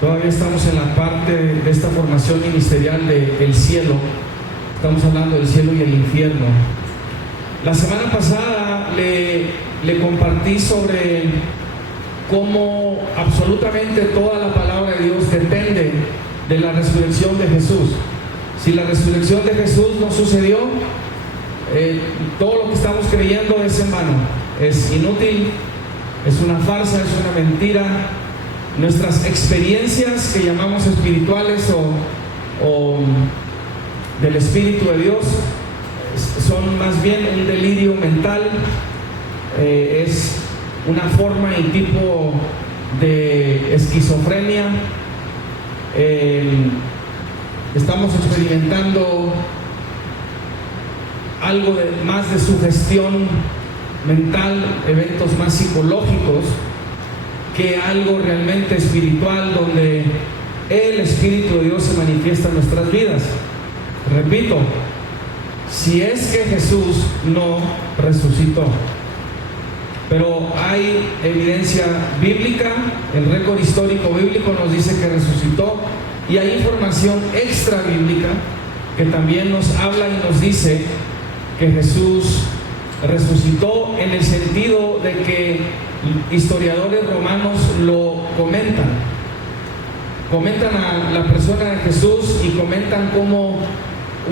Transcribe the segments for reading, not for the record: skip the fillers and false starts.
Todavía estamos en la parte de esta formación ministerial del cielo. Estamos hablando del cielo y el infierno. La semana pasada le compartí sobre cómo absolutamente toda la palabra de Dios depende de la resurrección de Jesús. Si la resurrección de Jesús no sucedió, todo lo que estamos creyendo es en vano, es inútil, es una farsa, es una mentira. Nuestras experiencias que llamamos espirituales o del Espíritu de Dios son más bien un delirio mental, es una forma y tipo de esquizofrenia. Estamos experimentando algo más de sugestión mental, eventos más psicológicos que algo realmente espiritual, donde el Espíritu de Dios se manifiesta en nuestras vidas. Repito, si es que Jesús no resucitó, pero hay evidencia bíblica, el récord histórico bíblico nos dice que resucitó, y hay información extra bíblica que también nos habla y nos dice que Jesús resucitó, en el sentido de que historiadores romanos lo comentan a la persona de Jesús, y comentan cómo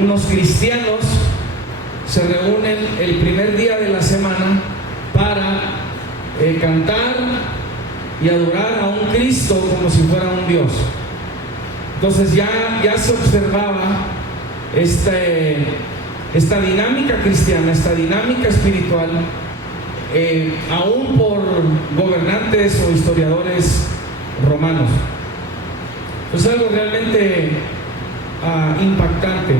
unos cristianos se reúnen el primer día de la semana para cantar y adorar a un Cristo como si fuera un Dios. Entonces ya se observaba esta dinámica cristiana, esta dinámica espiritual, aún por gobernantes o historiadores romanos. Es algo realmente impactante,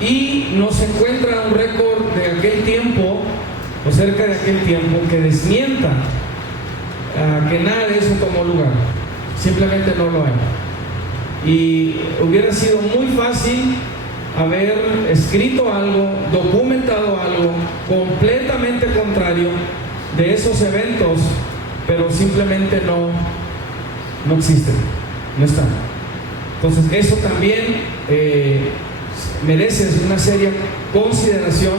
y nos encuentra un récord de aquel tiempo, o cerca de aquel tiempo, que desmienta que nada de eso tomó lugar. Simplemente no lo hay. Y hubiera sido muy fácil haber escrito algo, documentado algo completamente contrario de esos eventos, pero simplemente no existen, no están. Entonces eso también merece una seria consideración,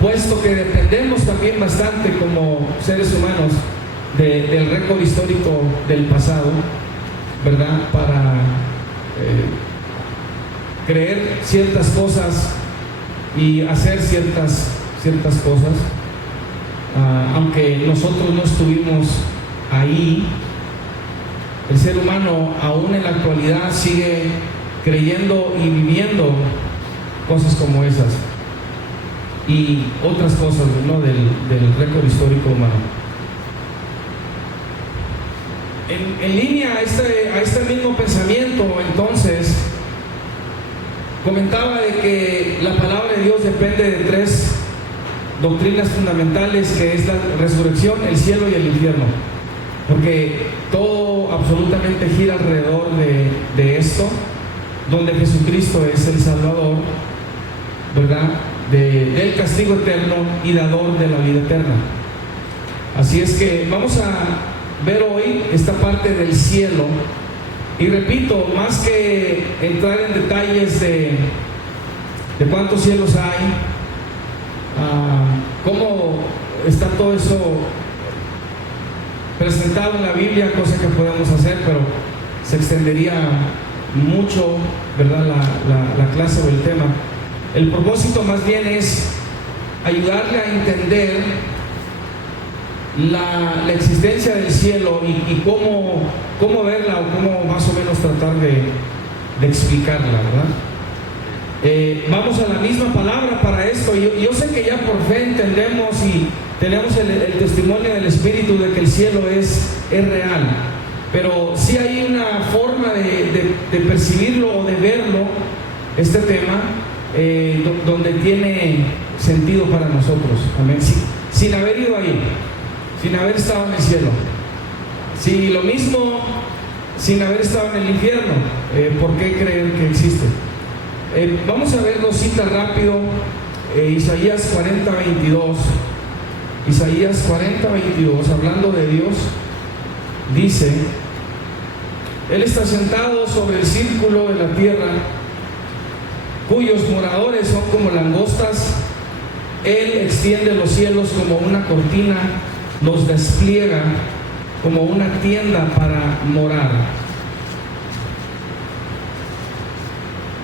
puesto que dependemos también bastante como seres humanos del récord histórico del pasado, ¿verdad? Para creer ciertas cosas y hacer ciertas cosas, aunque nosotros no estuvimos ahí. El ser humano aún en la actualidad sigue creyendo y viviendo cosas como esas y otras cosas, ¿no?, del récord histórico humano. En línea a este mismo pensamiento, entonces, comentaba de que la palabra de Dios depende de tres doctrinas fundamentales, que es la resurrección, el cielo y el infierno, porque todo absolutamente gira alrededor de esto, donde Jesucristo es el Salvador, ¿verdad?, del castigo eterno y dador de la vida eterna. Así es que vamos a ver hoy esta parte del cielo, y repito, más que entrar en detalles de cuántos cielos hay, cómo está todo eso presentado en la Biblia, cosa que podemos hacer, pero se extendería mucho, ¿verdad?, la clase o el tema. El propósito más bien es ayudarle a entender la existencia del cielo y cómo verla, o cómo más o menos tratar de explicarla, ¿verdad? Vamos a la misma palabra para esto. Yo sé que ya por fe entendemos y tenemos el testimonio del Espíritu de que el cielo es real, pero sí hay una forma de percibirlo o de verlo, este tema, donde tiene sentido para nosotros. Amén. Sin haber ido ahí, sin haber estado en el cielo. Sí, lo mismo sin haber estado en el infierno. ¿Por qué creer que existe? Vamos a ver dos citas rápido. Isaías 40:22. Isaías 40:22, hablando de Dios, dice: Él está sentado sobre el círculo de la tierra, cuyos moradores son como langostas. Él extiende los cielos como una cortina, los despliega como una tienda para morar.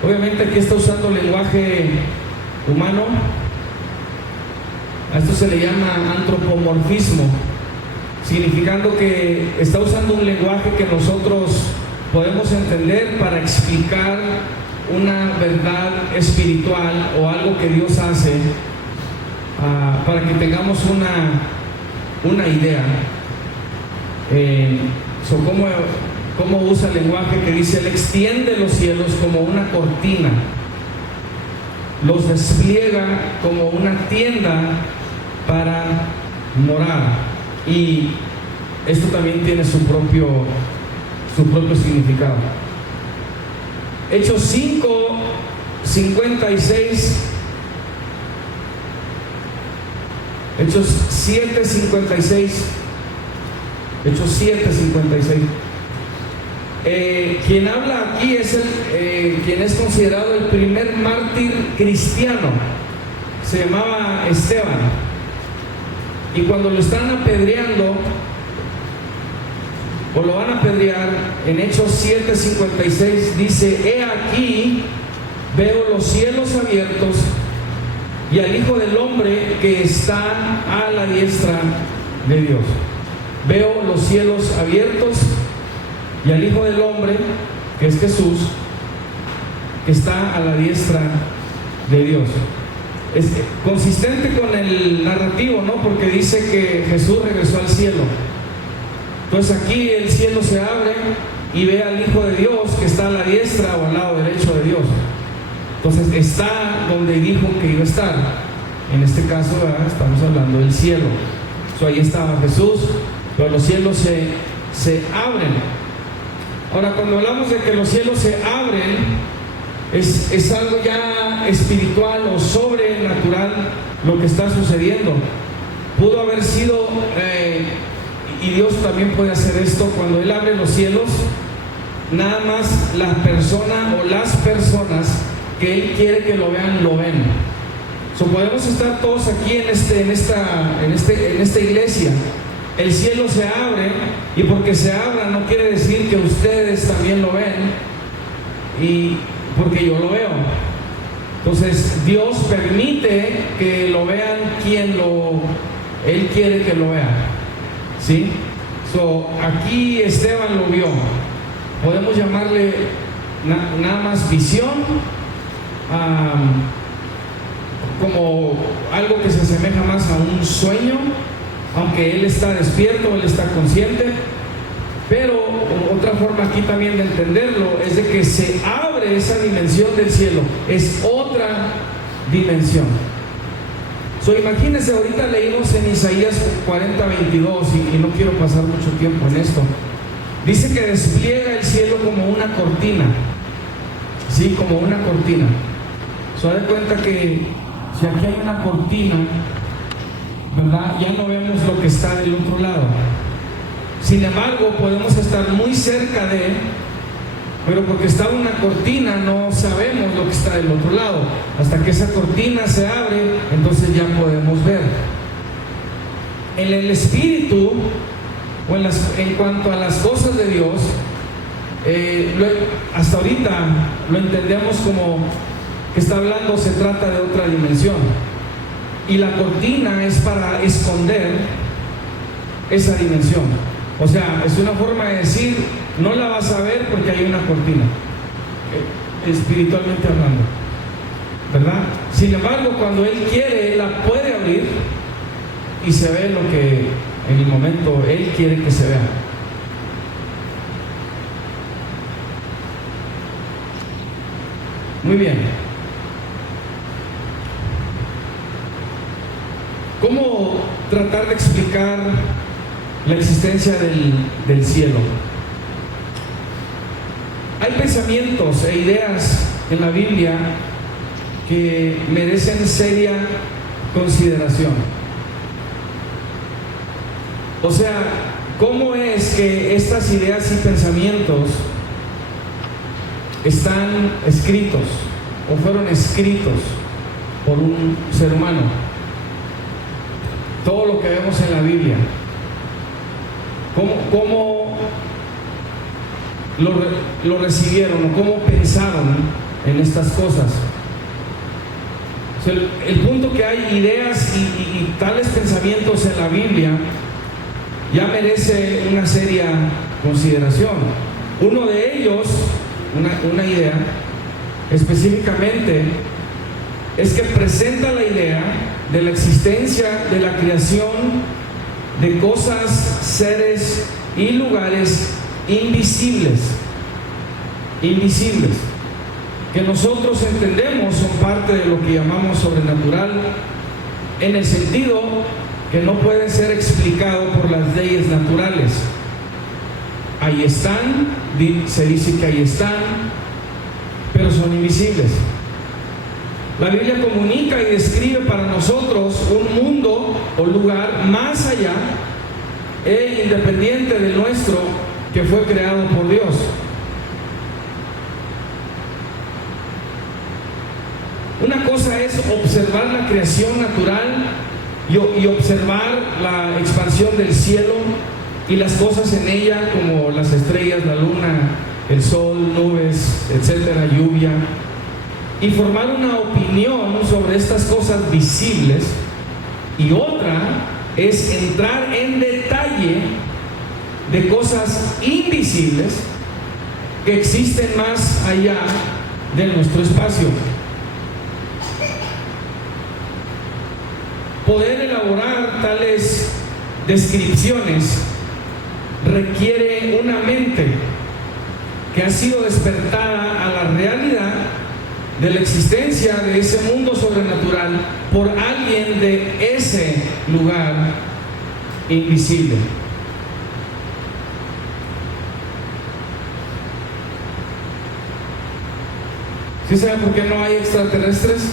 Obviamente aquí está usando lenguaje humano. A esto se le llama antropomorfismo, significando que está usando un lenguaje que nosotros podemos entender para explicar una verdad espiritual o algo que Dios hace, para que tengamos una idea. ¿Cómo usa el lenguaje que dice: Él extiende los cielos como una cortina, los despliega como una tienda para morar? Y esto también tiene su propio significado. Hechos 5:56, Hechos 7:56, Hechos 7:56. Quien habla aquí es quien es considerado el primer mártir cristiano. Se llamaba Esteban. Y cuando lo están apedreando, o lo van a apedrear, en Hechos 7:56 dice: He aquí, veo los cielos abiertos y al Hijo del Hombre que está a la diestra de Dios. Veo los cielos abiertos y al Hijo del Hombre, que es Jesús, que está a la diestra de Dios. Es consistente con el narrativo, ¿no? Porque dice que Jesús regresó al cielo. Entonces aquí el cielo se abre y ve al Hijo de Dios que está a la diestra o al lado derecho de Dios. Entonces está donde dijo que iba a estar. En este caso, ¿verdad?, estamos hablando del cielo. Ahí estaba Jesús, pero los cielos se abren. Ahora, cuando hablamos de que los cielos se abren, es algo ya espiritual o sobrenatural lo que está sucediendo. Pudo haber sido, y Dios también puede hacer esto, cuando Él abre los cielos, nada más la persona o las personas que Él quiere que lo vean, lo ven. Podemos estar todos aquí en esta iglesia. El cielo se abre, y porque se abra no quiere decir que ustedes también lo ven, y porque yo lo veo. Entonces Dios permite que lo vean quien Él quiere que lo vean, ¿sí? Aquí Esteban lo vio. Podemos llamarle nada más visión, como algo que se asemeja más a un sueño, aunque él está despierto, él está consciente. Pero otra forma aquí también de entenderlo es de que se abre esa dimensión del cielo, es otra dimensión. Imagínense, ahorita leímos en Isaías 40:22, y no quiero pasar mucho tiempo en esto. Dice que despliega el cielo como una cortina, sí, como una cortina. Se da cuenta que si aquí hay una cortina, ¿verdad?, ya no vemos lo que está del otro lado. Sin embargo, podemos estar muy cerca pero porque está una cortina no sabemos lo que está del otro lado. Hasta que esa cortina se abre, entonces ya podemos ver. En el espíritu, o en cuanto a las cosas de Dios, hasta ahorita lo entendemos como que está hablando, se trata de otra dimensión, y la cortina es para esconder esa dimensión. O sea, es una forma de decir: no la vas a ver porque hay una cortina, espiritualmente hablando, ¿verdad? Sin embargo, cuando Él quiere, Él la puede abrir y se ve lo que en el momento Él quiere que se vea. Muy bien. ¿Cómo tratar de explicar la existencia del cielo? Hay pensamientos e ideas en la Biblia que merecen seria consideración. O sea, ¿cómo es que estas ideas y pensamientos están escritos o fueron escritos por un ser humano. Todo lo que vemos en la Biblia, cómo lo recibieron o cómo pensaron en estas cosas. O sea, el punto que hay ideas y tales pensamientos en la Biblia ya merece una seria consideración. Uno de ellos, una idea específicamente, es que presenta la idea de la existencia de la creación de cosas, seres y lugares invisibles, que nosotros entendemos son parte de lo que llamamos sobrenatural, en el sentido que no pueden ser explicados por las leyes naturales. Ahí están, se dice que ahí están, pero son invisibles. La Biblia comunica y describe para nosotros un mundo o lugar más allá e independiente del nuestro, que fue creado por Dios. Una cosa es observar la creación natural y observar la expansión del cielo y las cosas en ella, como las estrellas, la luna, el sol, nubes, etcétera, lluvia, y formar una opinión sobre estas cosas visibles. Y otra es entrar en detalle de cosas invisibles que existen más allá de nuestro espacio. Poder elaborar tales descripciones requiere una mente que ha sido despertada a la realidad de la existencia de ese mundo sobrenatural por alguien de ese lugar invisible. ¿Sí saben por qué no hay extraterrestres?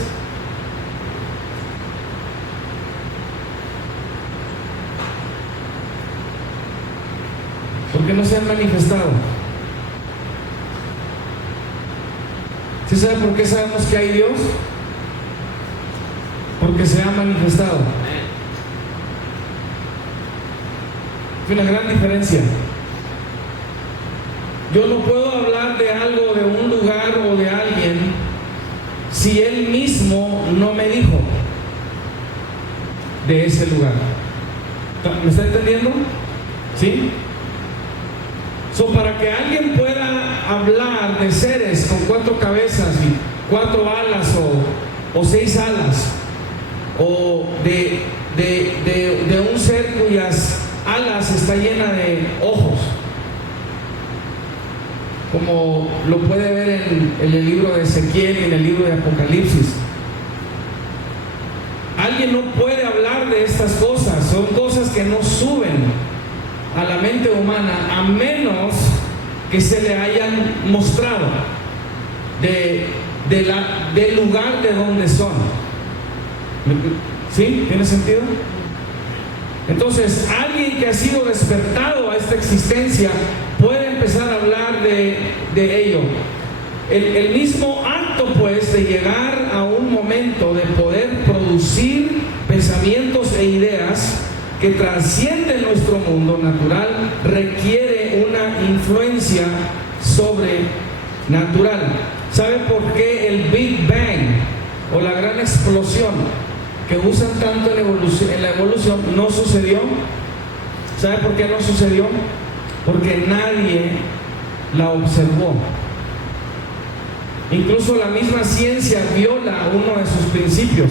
Porque no se han manifestado. ¿Sí saben por qué sabemos que hay Dios? Porque se ha manifestado. Es una gran diferencia. Yo no puedo hablar de algo, de un lugar o de alguien, si Él mismo no me dijo de ese lugar. ¿Me está entendiendo? ¿Sí? Para que alguien pueda hablar de seres con 4 cabezas y 4 alas o 6 alas, o de un ser cuyas alas está llena de ojos, como lo puede ver en el libro de Ezequiel y en el libro de Apocalipsis. Alguien no puede hablar de estas cosas, son cosas que no suben a la mente humana a menos que se le hayan mostrado del lugar de donde son. ¿Sí? ¿Tiene sentido? Entonces, alguien que ha sido despertado a esta existencia puede empezar a hablar de ello. El mismo acto, pues, de llegar a un momento de poder producir pensamientos e ideas que trascienden nuestro mundo natural requiere una influencia sobrenatural. ¿Sabe por qué el Big Bang o la gran explosión que usan tanto en la evolución no sucedió? ¿Sabe por qué no sucedió? Porque nadie la observó. Incluso la misma ciencia viola uno de sus principios,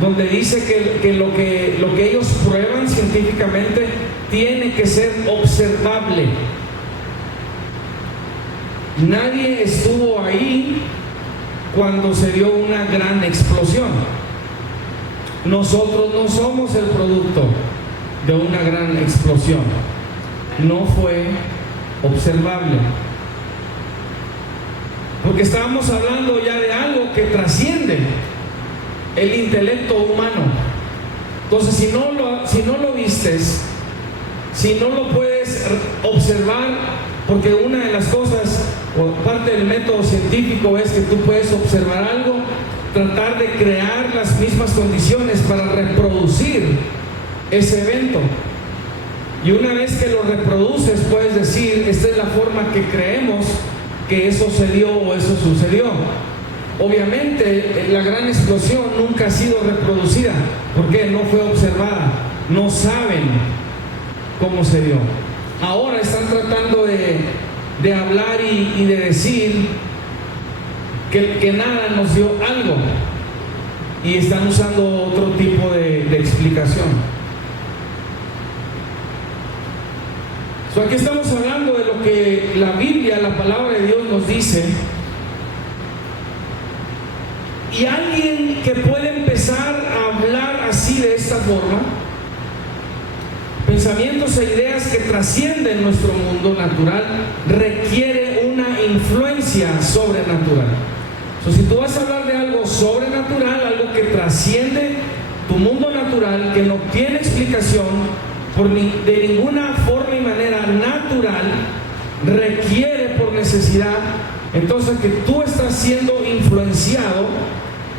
donde dice que lo que ellos prueban científicamente tiene que ser observable. Nadie estuvo ahí cuando se dio una gran explosión. Nosotros no somos el producto de una gran explosión. No fue observable. Porque estábamos hablando ya de algo que trasciende el intelecto humano. Entonces, si no lo vistes, si no lo puedes observar, Porque una de las cosas, o parte del método científico, es que tú puedes observar algo, tratar de crear las mismas condiciones para reproducir ese evento. Y una vez que lo reproduces, puedes decir, esta es la forma que creemos que eso se dio o eso sucedió. Obviamente, la gran explosión nunca ha sido reproducida, porque no fue observada. No saben cómo se dio. Ahora están tratando de hablar y de decir que nada nos dio algo, y están usando otro tipo de explicación. Aquí estamos hablando de lo que la Biblia, la palabra de Dios, nos dice. Y alguien que puede empezar a hablar así, de esta forma, pensamientos e ideas que trascienden nuestro mundo natural, requiere una influencia sobrenatural. Si tú vas a hablar de algo sobrenatural, algo que trasciende tu mundo natural, que no tiene explicación de ninguna forma y manera natural, requiere por necesidad, entonces, que tú estás siendo influenciado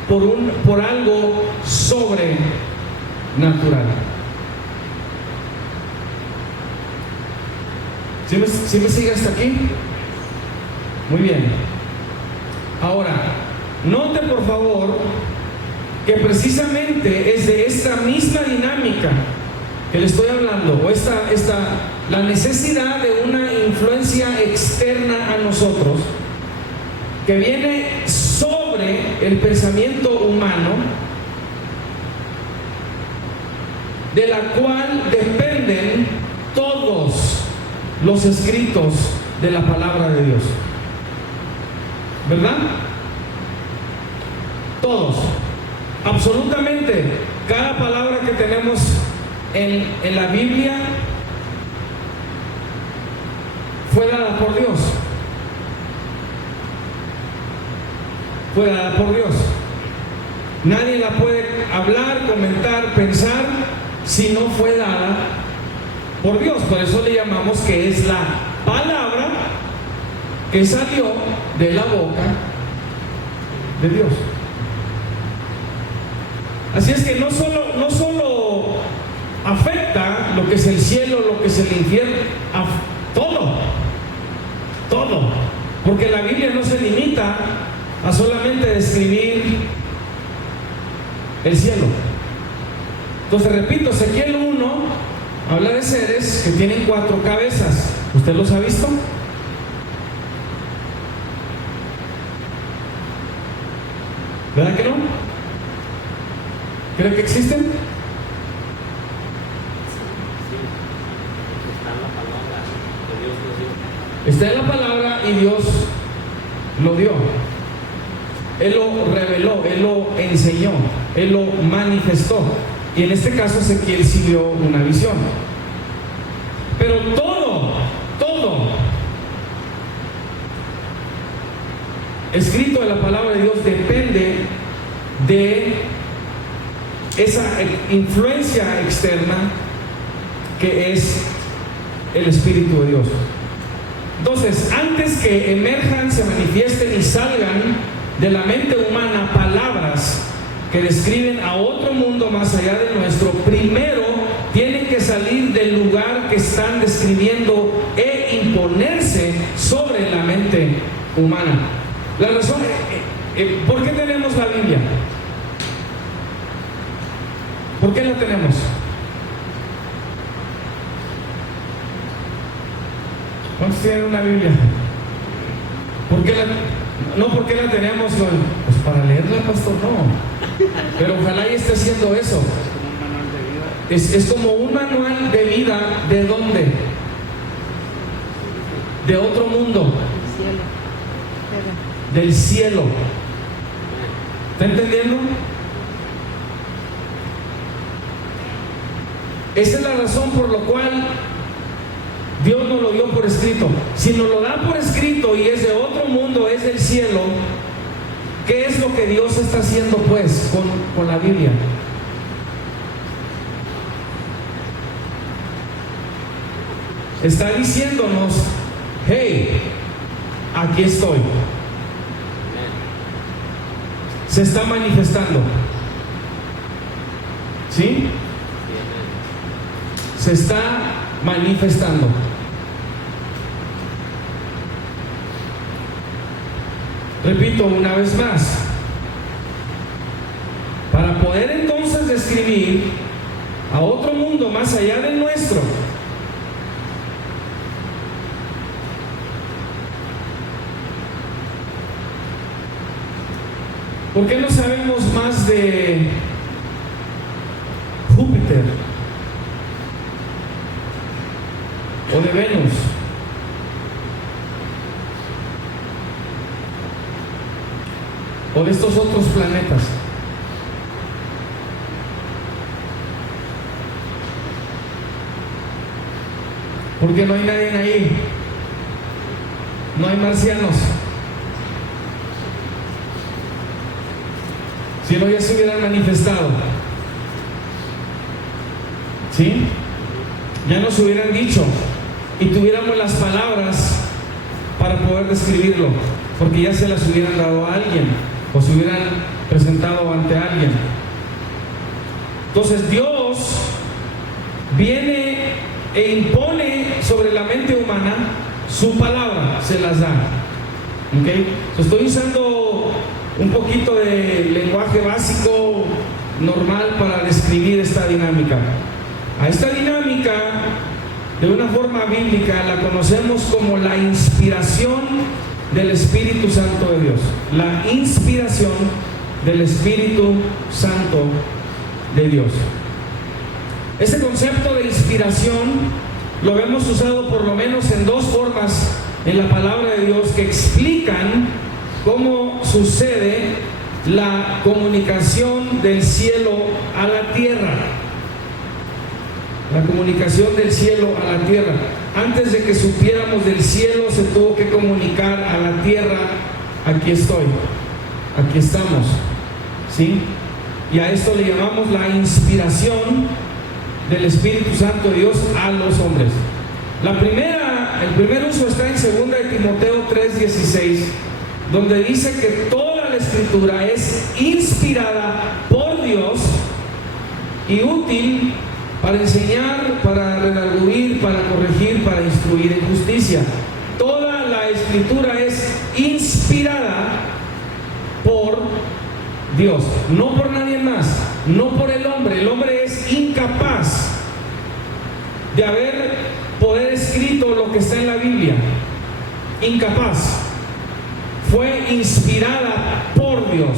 por algo sobrenatural. ¿Sí me sigue hasta aquí? Muy bien. Ahora, note por favor que precisamente es de esta misma dinámica que le estoy hablando, o la necesidad de una influencia externa a nosotros, que viene sobre el pensamiento humano, de la cual dependen todos los escritos de la palabra de Dios. ¿Verdad? Todos, absolutamente, cada palabra que tenemos en la Biblia fue dada por Dios. Fue dada por Dios. Nadie la puede hablar, comentar, pensar si no fue dada por Dios. Por eso le llamamos que es la palabra que salió de la boca de Dios. Así es que no solo afecta lo que es el cielo, lo que es el infierno, todo, porque la Biblia no se limita a solamente describir el cielo. Entonces, repito, Ezequiel 1 habla de seres que tienen 4 cabezas. ¿Usted los ha visto? ¿Verdad que no? ¿Cree que existen? Está en la palabra y Dios lo dio. Él lo reveló, Él lo enseñó, Él lo manifestó. Y en este caso Ezequiel sí vio una visión. Pero todo escrito de la palabra de Dios depende de esa influencia externa que es el Espíritu de Dios. Entonces, antes que emerjan, se manifiesten y salgan de la mente humana palabras que describen a otro mundo más allá de nuestro, primero tienen que salir del lugar que están describiendo e imponerse sobre la mente humana. La razón, ¿por qué tenemos la Biblia? ¿Por qué la tenemos? ¿Cuántos tienen una Biblia? ¿Por qué la tenemos? Pues para leerla, pastor, no. Pero ojalá y esté haciendo eso. Es como un manual de vida. ¿De dónde? De otro mundo. Del cielo. ¿Está entendiendo? Esa es la razón por la cual Dios nos lo dio por escrito. Si nos lo da por escrito y es de otro mundo, es del cielo, ¿qué es lo que Dios está haciendo pues con la Biblia? Está diciéndonos hey, aquí estoy. Se está manifestando. ¿Sí? Se está manifestando. Repito una vez más, para poder entonces describir a otro mundo más allá del nuestro, ¿por qué no sabemos más de Júpiter o de Venus? O de estos otros planetas. Porque no hay nadie ahí. No hay marcianos. Si no, ya se hubieran manifestado. ¿Sí? Ya nos hubieran dicho y tuviéramos las palabras para poder describirlo, porque ya se las hubieran dado a alguien o se hubieran presentado ante alguien. Entonces Dios viene e impone sobre la mente humana su palabra, se las da. ¿Okay? Estoy usando un poquito de lenguaje básico normal para describir esta dinámica. A esta dinámica, de una forma bíblica, la conocemos como la inspiración del Espíritu Santo de Dios. La inspiración del Espíritu Santo de Dios. Este concepto de inspiración lo hemos usado por lo menos en dos formas en la palabra de Dios que explican cómo sucede la comunicación del cielo a la tierra. La comunicación del cielo a la tierra. Antes de que supiéramos del cielo, se tuvo que comunicar a la tierra. Aquí estoy, aquí estamos, ¿sí? Y a esto le llamamos la inspiración del Espíritu Santo de Dios a los hombres. El primer uso está en 2 de Timoteo 3:16, donde dice que toda la Escritura es inspirada por Dios y útil para enseñar, para redarguir, para corregir, para instruir en justicia. Toda la Escritura es inspirada por Dios, no por nadie más, no por el hombre. El hombre es incapaz de poder escrito lo que está en la Biblia. Incapaz. Fue inspirada por Dios,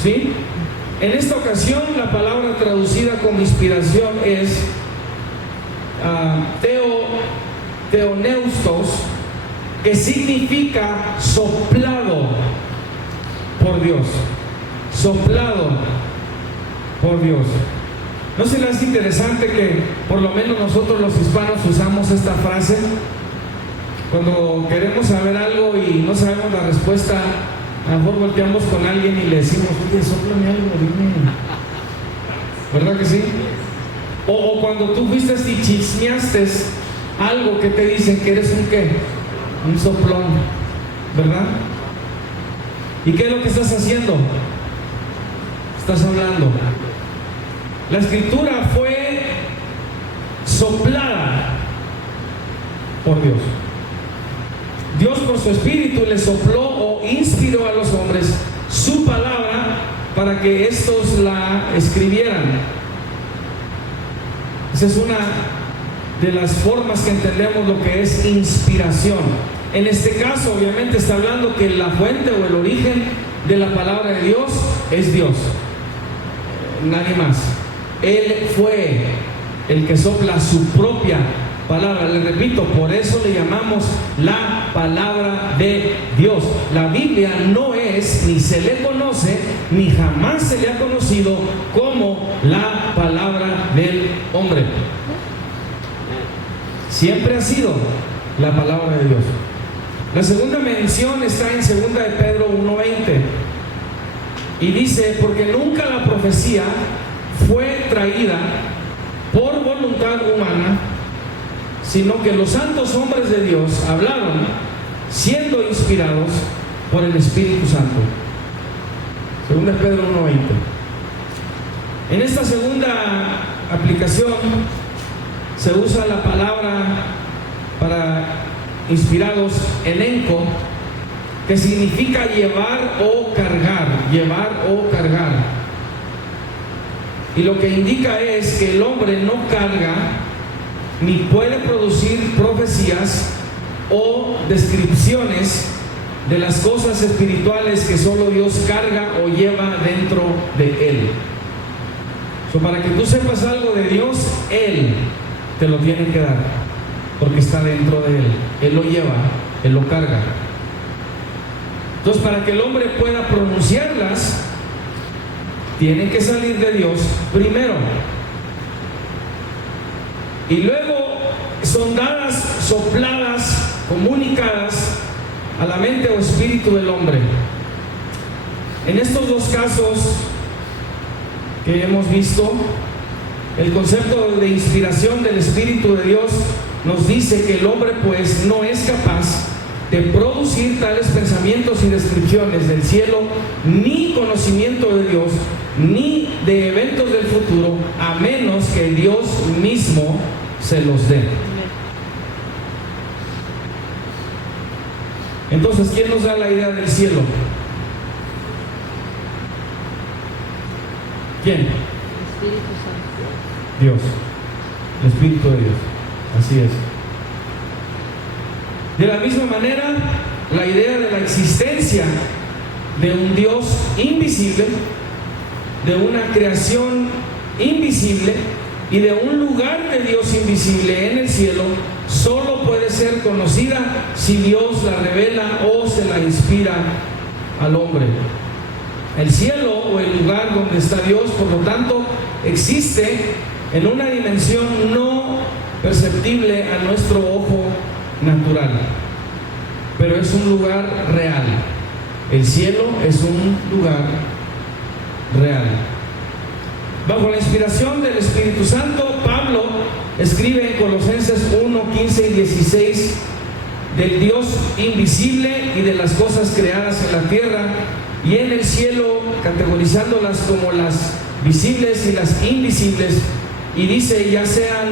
¿sí? En esta ocasión, la palabra traducida como inspiración es theoneustos, que significa soplado por Dios. Soplado por Dios. ¿No se les hace interesante que por lo menos nosotros los hispanos usamos esta frase? Cuando queremos saber algo y no sabemos la respuesta, a lo mejor volteamos con alguien y le decimos, oye, sóplame algo, dime. ¿Verdad que sí? O cuando tú fuiste y chismeaste algo, que te dicen que eres un ¿qué? Un soplón, ¿verdad? ¿Y qué es lo que estás haciendo? Estás hablando. La Escritura fue soplada por Dios. Dios por su Espíritu le sopló o inspiró a los hombres su palabra para que estos la escribieran. Esa es una de las formas que entendemos lo que es inspiración. En este caso, obviamente, está hablando que la fuente o el origen de la palabra de Dios es Dios, nadie más. Él fue el que sopla su propia palabra. Le repito, por eso le llamamos la palabra de Dios. La Biblia no es, ni se le conoce, ni jamás se le ha conocido como la palabra del hombre. Siempre ha sido la palabra de Dios. La segunda mención está en 2 de Pedro 1:20 y dice, porque nunca la profecía fue traída por voluntad humana, sino que los santos hombres de Dios hablaron siendo inspirados por el Espíritu Santo. 2 Pedro 1:20. En esta segunda aplicación se usa la palabra para inspirados, elenco, que significa llevar o cargar, llevar o cargar. Y lo que indica es que el hombre no carga ni puede producir profecías o descripciones de las cosas espirituales que solo Dios carga o lleva dentro de él. Para que tú sepas algo de Dios, Él te lo tiene que dar, porque está dentro de Él. Él lo lleva, Él lo carga. Entonces, para que el hombre pueda pronunciarlas, tiene que salir de Dios primero. Y luego son dadas, sopladas, comunicadas a la mente o espíritu del hombre. En estos dos casos que hemos visto, el concepto de inspiración del Espíritu de Dios nos dice que el hombre pues no es capaz de producir tales pensamientos y descripciones del cielo, ni conocimiento de Dios, ni de eventos del futuro, a menos que Dios mismo se los dé. Entonces, ¿quién nos da la idea del cielo? ¿Quién? El Espíritu Santo. Dios, el Espíritu de Dios, así es. De la misma manera, la idea de la existencia de un Dios invisible, de una creación invisible y de un lugar de Dios invisible en el cielo, solo puede ser conocida si Dios la revela o se la inspira al hombre. El cielo o el lugar donde está Dios, por lo tanto, existe en una dimensión no perceptible a nuestro ojo natural, pero es un lugar real. El cielo es un lugar real. Bajo la inspiración del Espíritu Santo, Pablo escribe en Colosenses 1, 15 y 16 del Dios invisible y de las cosas creadas en la tierra y en el cielo, categorizándolas como las visibles y las invisibles, y dice: ya sean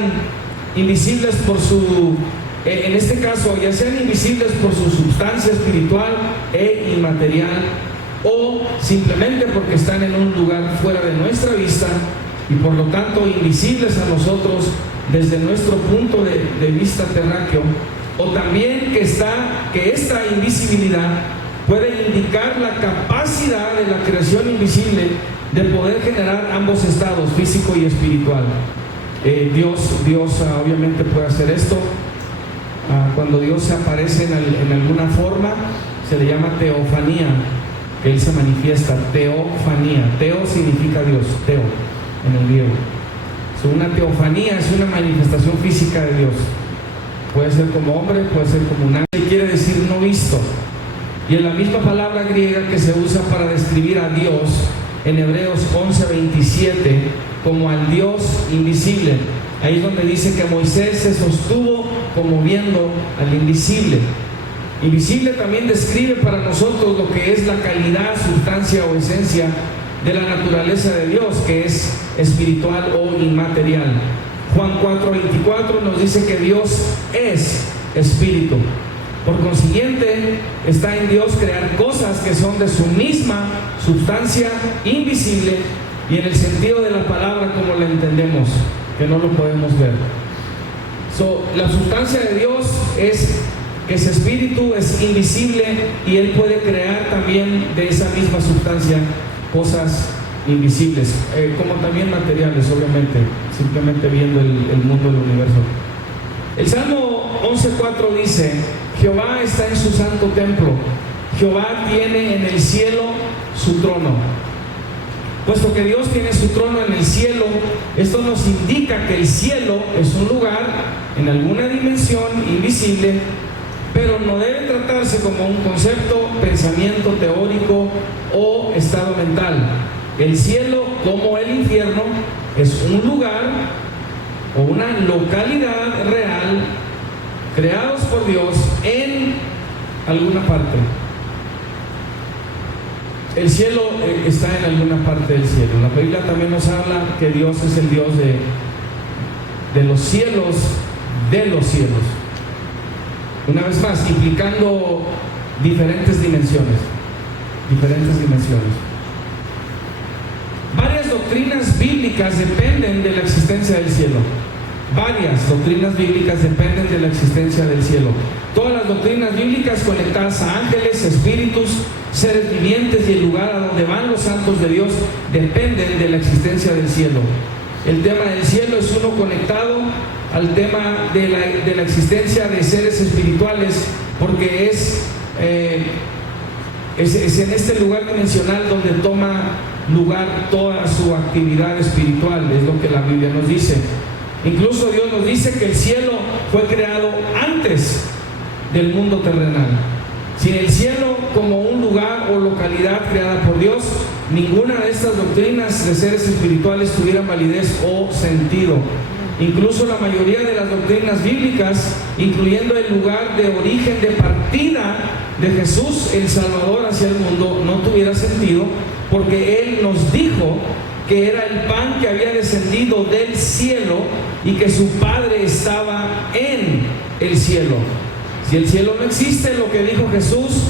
invisibles por su, en este caso, ya sean invisibles por su sustancia espiritual e inmaterial, o simplemente porque están en un lugar fuera de nuestra vista y por lo tanto invisibles a nosotros desde nuestro punto de vista terráqueo, o también que esta invisibilidad puede indicar la capacidad de la creación invisible de poder generar ambos estados, físico y espiritual. Dios obviamente puede hacer esto. Cuando Dios se aparece en alguna forma, se le llama teofanía, que Él se manifiesta, teofanía. Teo significa Dios, teo en el griego. Una teofanía es una manifestación física de Dios. Puede ser como hombre, puede ser como un ángel, quiere decir no visto. Y en la misma palabra griega que se usa para describir a Dios en Hebreos 11:27 como al Dios invisible. Ahí es donde dice que Moisés se sostuvo como viendo al invisible. Invisible también describe para nosotros lo que es la calidad, sustancia o esencia de la naturaleza de Dios, que es espiritual o inmaterial. Juan 4:24 nos dice que Dios es espíritu. Por consiguiente, está en Dios crear cosas que son de su misma sustancia invisible y en el sentido de la palabra como la entendemos, que no lo podemos ver. La sustancia de Dios es espíritu, es invisible, y Él puede crear también de esa misma sustancia cosas invisibles, como también materiales, obviamente, simplemente viendo el mundo del universo. El Salmo 11:4 dice: Jehová está en su santo templo, Jehová tiene en el cielo su trono. Puesto que Dios tiene su trono en el cielo, esto nos indica que el cielo es un lugar en alguna dimensión invisible, pero no debe tratarse como un concepto, pensamiento teórico o estado mental. El cielo, como el infierno, es un lugar o una localidad real creados por Dios en alguna parte. El cielo está en alguna parte del cielo. La Biblia también nos habla que Dios es el Dios de los cielos, de los cielos. Una vez más, implicando diferentes dimensiones. Varias doctrinas bíblicas dependen de la existencia del cielo. Varias doctrinas bíblicas dependen de la existencia del cielo. Todas las doctrinas bíblicas conectadas a ángeles, espíritus, seres vivientes y el lugar a donde van los santos de Dios dependen de la existencia del cielo. El tema del cielo es uno conectado al tema de la existencia de seres espirituales, porque es en este lugar dimensional donde toma lugar toda su actividad espiritual, es lo que la Biblia nos dice. Incluso Dios nos dice que el cielo fue creado antes del mundo terrenal. Sin el cielo como un lugar o localidad creada por Dios, ninguna de estas doctrinas de seres espirituales tuvieran validez o sentido. Incluso la mayoría de las doctrinas bíblicas, incluyendo el lugar de origen de partida de Jesús el Salvador hacia el mundo, no tuviera sentido, porque Él nos dijo que era el pan que había descendido del cielo y que su Padre estaba en el cielo. Si el cielo no existe, lo que dijo Jesús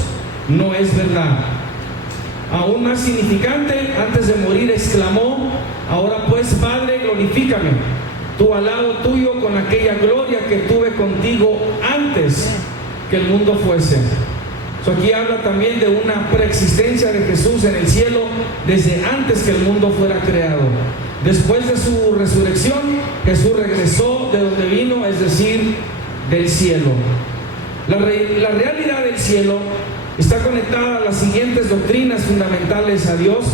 no es verdad. Aún más significante, antes de morir exclamó: ahora pues, Padre, glorifícame tú al lado tuyo con aquella gloria que tuve contigo antes que el mundo fuese. Aquí habla también de una preexistencia de Jesús en el cielo desde antes que el mundo fuera creado. Después de su resurrección, Jesús regresó de donde vino, es decir, del cielo. La realidad del cielo está conectada a las siguientes doctrinas fundamentales: a Dios,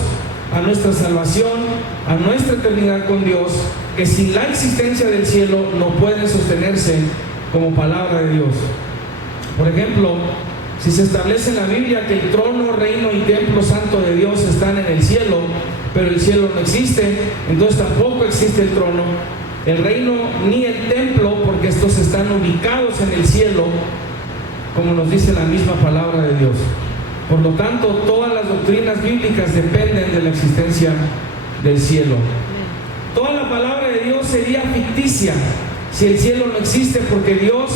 a nuestra salvación, a nuestra eternidad con Dios, que sin la existencia del cielo no pueden sostenerse como palabra de Dios. Por ejemplo, si se establece en la Biblia que el trono, reino y templo santo de Dios están en el cielo, pero el cielo no existe, entonces tampoco existe el trono, el reino ni el templo, porque estos están ubicados en el cielo, como nos dice la misma palabra de Dios. Por lo tanto, todas las doctrinas bíblicas dependen de la existencia del cielo. Toda la palabra de Dios sería ficticia si el cielo no existe, porque Dios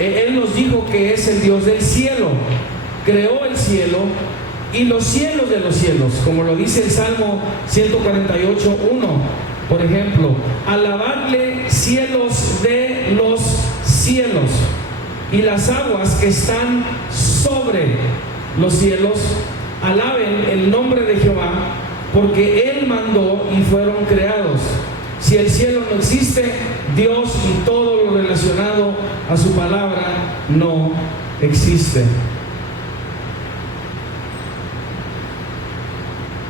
Él nos dijo que es el Dios del cielo, creó el cielo y los cielos de los cielos, como lo dice el Salmo 148:1, por ejemplo: alabadle cielos de los cielos y las aguas que están sobre los cielos, alaben el nombre de Jehová, porque Él mandó y fueron creados. Si el cielo no existe, Dios y todo lo relacionado a su palabra no existe.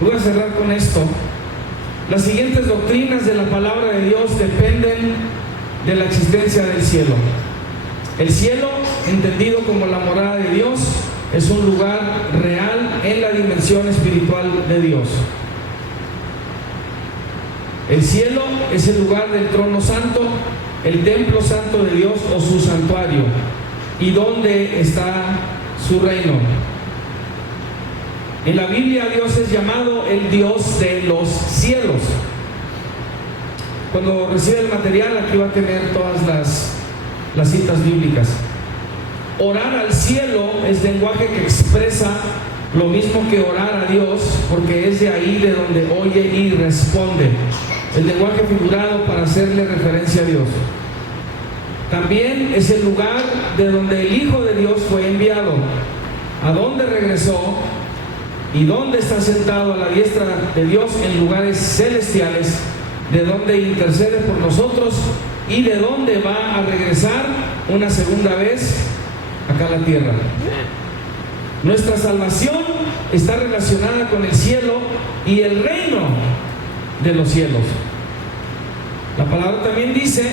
Voy a cerrar con esto. Las siguientes doctrinas de la palabra de Dios dependen de la existencia del cielo. El cielo, entendido como la morada de Dios, es un lugar real en la dimensión espiritual de Dios. El cielo es el lugar del trono santo, el templo santo de Dios o su santuario, y donde está su reino. En la Biblia Dios es llamado el Dios de los cielos. Cuando reciba el material, aquí va a tener todas las citas bíblicas. Orar al cielo es lenguaje que expresa lo mismo que orar a Dios, porque es de ahí de donde oye y responde. El lenguaje figurado para hacerle referencia a Dios. También es el lugar de donde el Hijo de Dios fue enviado, a donde regresó y donde está sentado a la diestra de Dios en lugares celestiales, de donde intercede por nosotros y de donde va a regresar una segunda vez acá a la tierra. Nuestra salvación está relacionada con el cielo y el reino de los cielos. La palabra también dice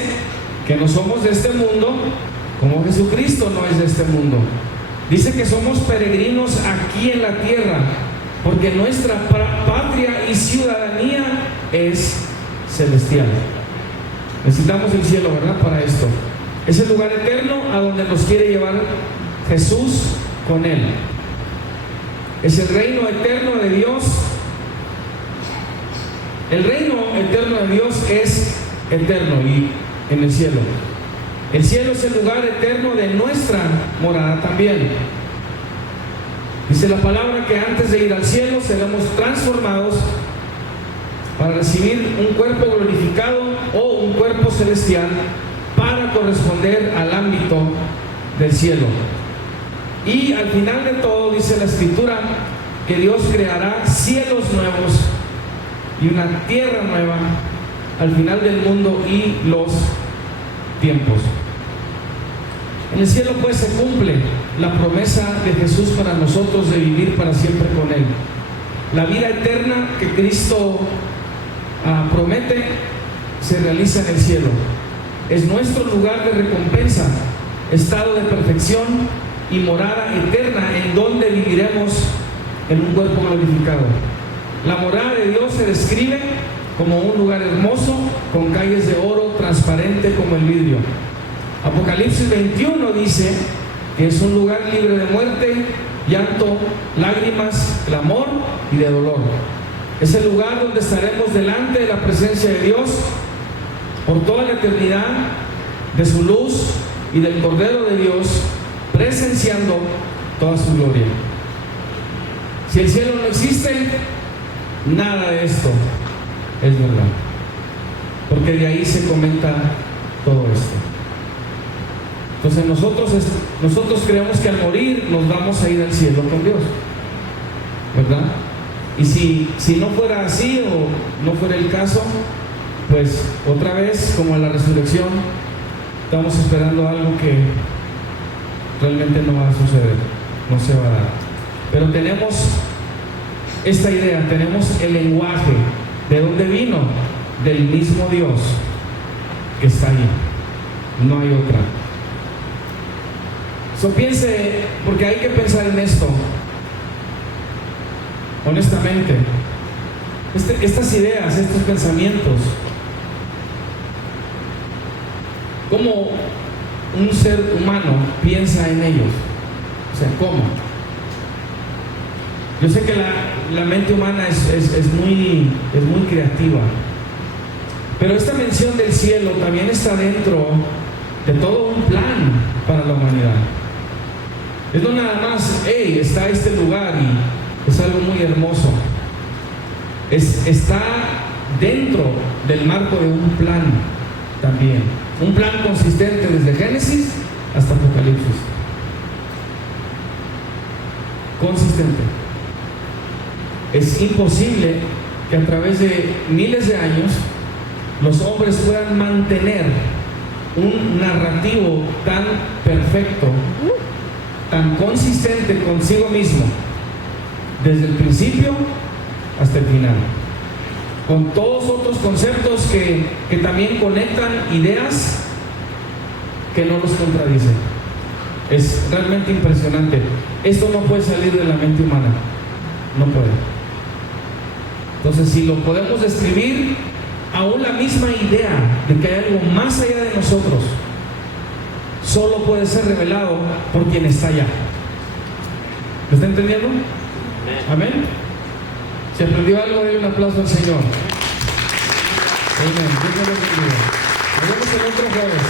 que no somos de este mundo, como Jesucristo no es de este mundo. Dice que somos peregrinos aquí en la tierra, porque nuestra patria y ciudadanía es celestial. Necesitamos el cielo, ¿verdad? Para esto. Es el lugar eterno a donde nos quiere llevar Jesús con Él. Es el reino eterno de Dios. El reino eterno de Dios es eterno y en el cielo. El cielo es el lugar eterno de nuestra morada también. Dice la palabra que antes de ir al cielo seremos transformados para recibir un cuerpo glorificado o un cuerpo celestial para corresponder al ámbito del cielo. Y al final de todo dice la Escritura que Dios creará cielos nuevos y una tierra nueva al final del mundo y los tiempos. En el cielo pues se cumple la promesa de Jesús para nosotros de vivir para siempre con Él. La vida eterna que Cristo promete se realiza en el cielo. Es nuestro lugar de recompensa, estado de perfección y morada eterna en donde viviremos en un cuerpo glorificado. La morada de Dios se describe como un lugar hermoso con calles de oro transparente como el vidrio. Apocalipsis 21 dice que es un lugar libre de muerte, llanto, lágrimas, clamor y de dolor. Es el lugar donde estaremos delante de la presencia de Dios por toda la eternidad, de su luz y del Cordero de Dios, presenciando toda su gloria. Si el cielo no existe, nada de esto es verdad, porque de ahí se comenta todo esto. Entonces nosotros creemos que al morir nos vamos a ir al cielo con Dios, ¿verdad? Y si no fuera así o no fuera el caso, pues otra vez, como en la resurrección, estamos esperando algo que realmente no va a suceder, no se va a dar. Pero tenemos esta idea, tenemos el lenguaje. ¿De dónde vino? Del mismo Dios que está ahí. No hay otra. Piense, porque hay que pensar en esto. Honestamente, estas ideas, estos pensamientos, ¿cómo un ser humano piensa en ellos? O sea, ¿cómo? Yo sé que la mente humana es muy creativa, pero esta mención del cielo también está dentro de todo un plan para la humanidad. Es no nada más, está este lugar y es algo muy hermoso. Está dentro del marco de un plan también. Un plan consistente desde Génesis hasta Apocalipsis. Consistente. Es imposible que a través de miles de años los hombres puedan mantener un narrativo tan perfecto, tan consistente consigo mismo, desde el principio hasta el final, con todos otros conceptos que también conectan ideas que no los contradicen. Es realmente impresionante. Esto no puede salir de la mente humana, no puede. Entonces, si lo podemos describir, aún la misma idea de que hay algo más allá de nosotros solo puede ser revelado por quien está allá. ¿Me está entendiendo? Amén. Si aprendió algo, denle un aplauso al Señor. Amén. Dios me lo bendiga. Nos vemos el otro jueves.